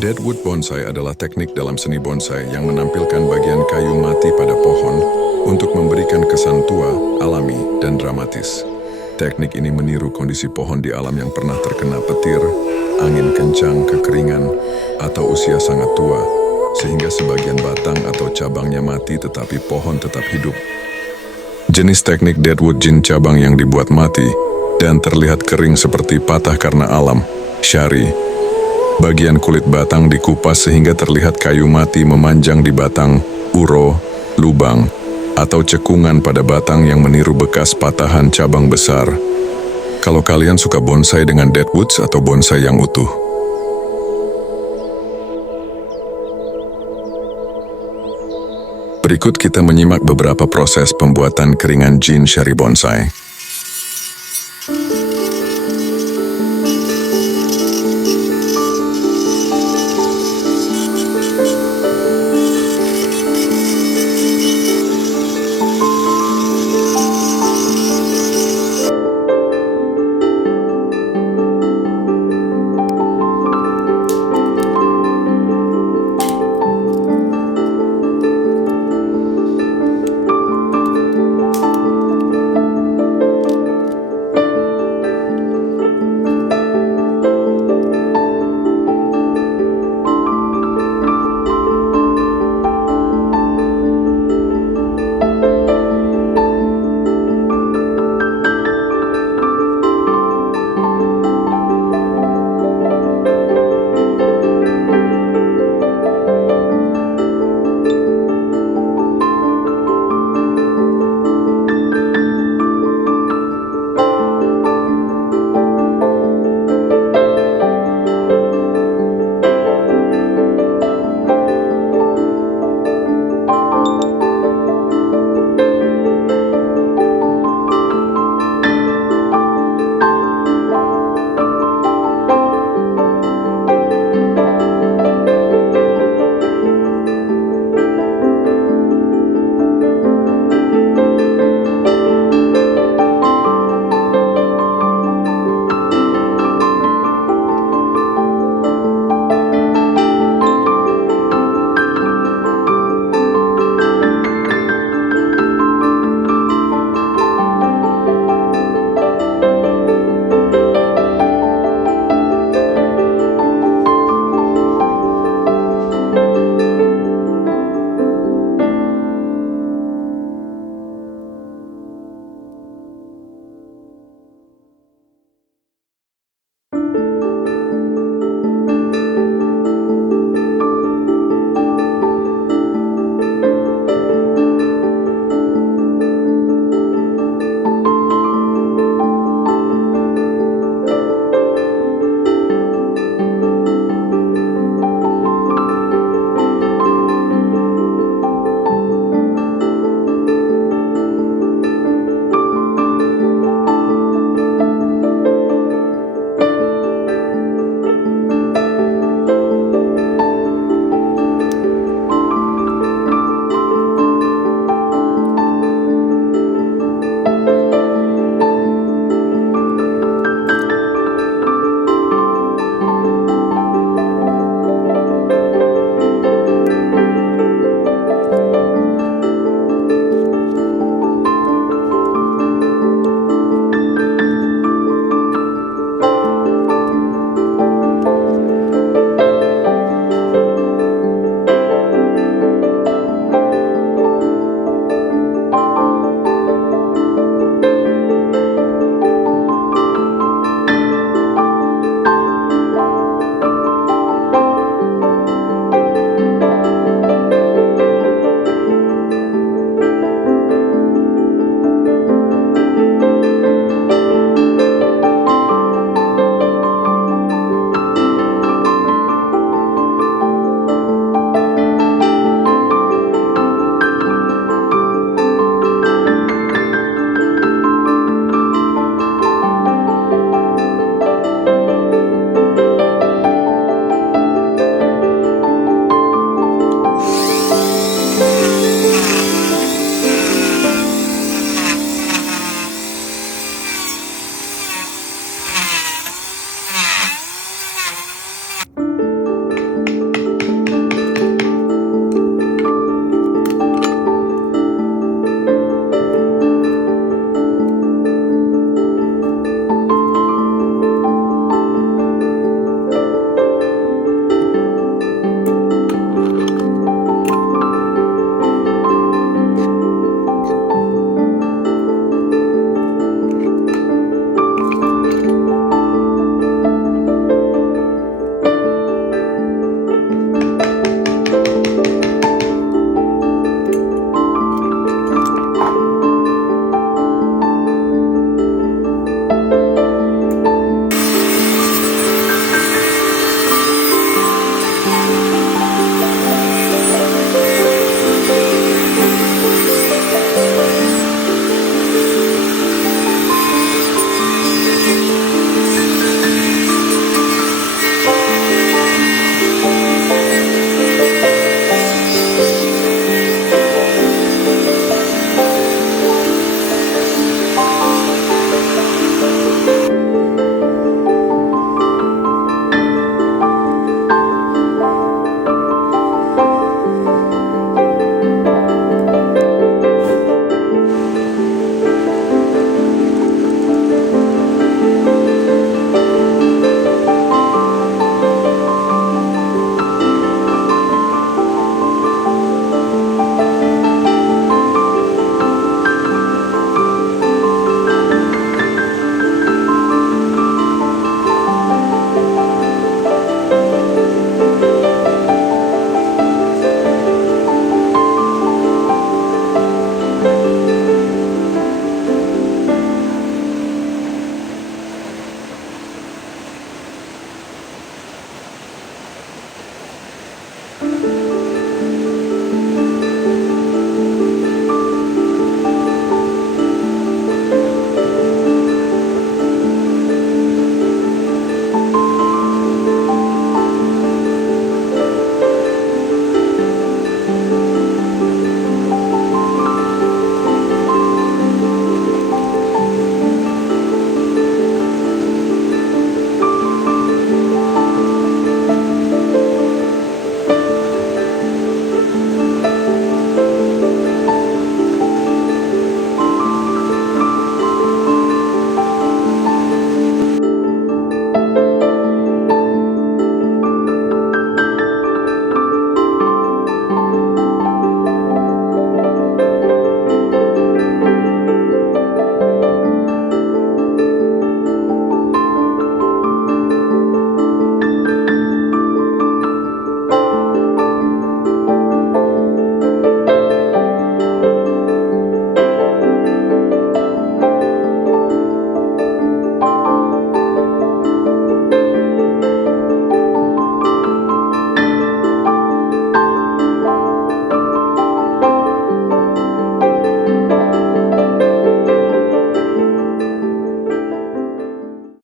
Deadwood bonsai adalah teknik dalam seni bonsai yang menampilkan bagian kayu mati pada pohon untuk memberikan kesan tua, alami, dan dramatis. Teknik ini meniru kondisi pohon di alam yang pernah terkena petir, angin kencang, kekeringan, atau usia sangat tua, sehingga sebagian batang atau cabangnya mati tetapi pohon tetap hidup. Jenis teknik Deadwood Jin cabang yang dibuat mati dan terlihat kering seperti patah karena alam, syari. Bagian kulit batang dikupas sehingga terlihat kayu mati memanjang di batang, uro, lubang, atau cekungan pada batang yang meniru bekas patahan cabang besar. Kalau kalian suka bonsai dengan deadwoods atau bonsai yang utuh. Berikut kita menyimak beberapa proses pembuatan keringan Jin syari bonsai.